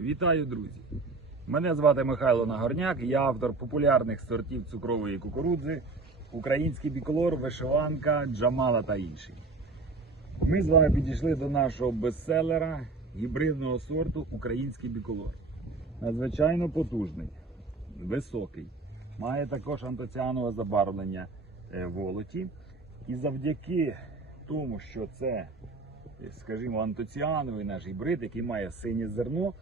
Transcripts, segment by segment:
Вітаю, друзі! Мене звати Михайло Нагорняк, я автор популярних сортів цукрової кукурудзи, український біколор, вишиванка, джамала та інші. Ми з вами підійшли до нашого бестселера гібридного сорту Український біколор. Надзвичайно потужний, високий, має також антоціанове забарвлення е, волоті. І завдяки тому, що це скажімо, антоціановий наш гібрид, який має синє зерно.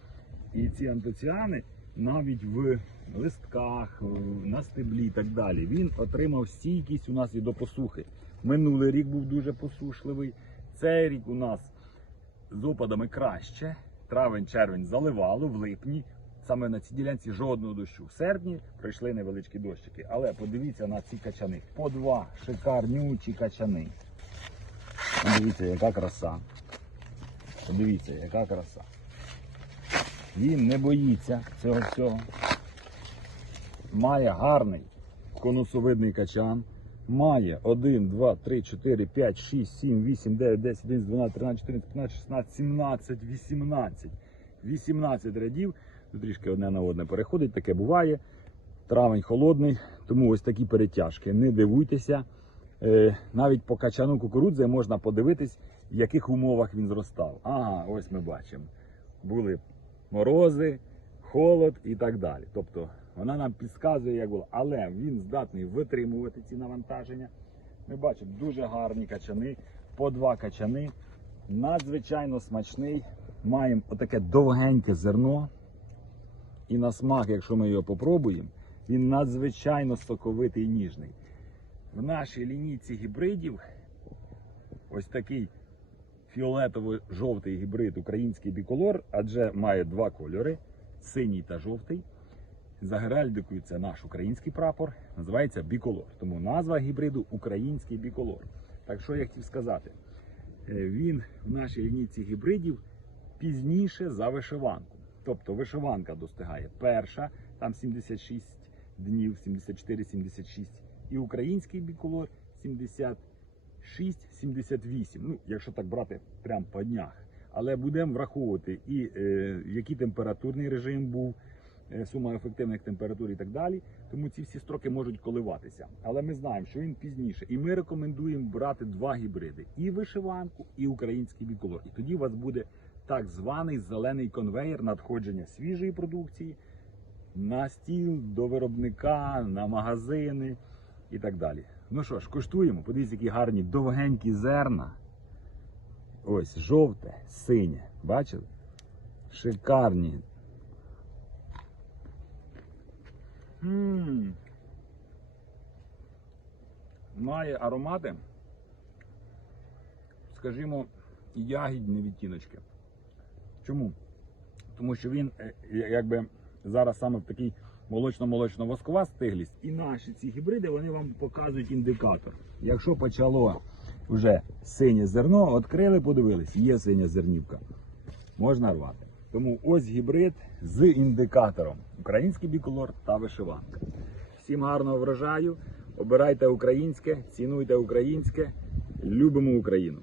І ці антоціани навіть в листках, на стеблі і так далі, він отримав стійкість у нас і до посухи. Минулий рік був дуже посушливий. Цей рік у нас з опадами краще. Травень, червень заливало в липні. Саме на цій ділянці жодного дощу. В серпні пройшли невеличкі дощики. Але подивіться на ці качани. По два шикарнючі качани. Подивіться, яка краса. Подивіться, яка краса. Він не боїться цього всього. Має гарний конусовидний качан. Має 1, 2, 3, 4, 5, 6, 7, 8, 9, 10, 11, 12, 13, 14, 15, 16, 17, 18. 18 рядів. Трішки одне на одне переходить, таке буває. Травень холодний, тому ось такі перетяжки. Не дивуйтеся. Е, навіть по качану кукурудзи можна подивитись, в яких умовах він зростав. Ага, ось ми бачимо. Були морози, холод і так далі. Тобто вона нам підказує, як було. Але він здатний витримувати ці навантаження. Ми бачимо дуже гарні качани, по два качани. Надзвичайно смачний. Маємо отаке довгеньке зерно. І на смак, якщо ми його попробуємо, він надзвичайно соковитий і ніжний. В нашій лінійці гібридів ось такий фіолетово-жовтий гібрид український біколор, адже має два кольори: синій та жовтий. За геральдикою це наш український прапор, називається біколор. Тому назва гібриду український біколор. Так що я хотів сказати, е, він в нашій лінійці гібридів пізніше за вишиванку. Тобто вишиванка достигає перша, там 76 днів, 74-76. І український біколор 76-78. Ну, якщо так брати прямо по днях. Але будемо враховувати і е, який температурний режим був, е, сума ефективних температур і так далі. Тому ці всі строки можуть коливатися. Але ми знаємо, що він пізніше. І ми рекомендуємо брати два гібриди: і вишиванку, і український біколор. І тоді у вас буде так званий зелений конвейер надходження свіжої продукції на стіл до виробника, на магазини і так далі. Ну що ж, куштуємо. Подивіться, які гарні довгенькі зерна. Ось жовте, синє. Бачили? Шикарні. м Має аромати, скажімо, ягідні відтіночки. Чому? Тому що він е, якби зараз саме в такий молочно-молочно-воскова стиглість. І наші ці гібриди вони вам показують індикатор. Якщо почало вже синє зерно, відкрили, подивились, є синя зернівка. Можна рвати. Тому ось гібрид з індикатором. Український біколор та вишиванка. Всім гарного врожаю. Обирайте українське, цінуйте українське, любимо Україну.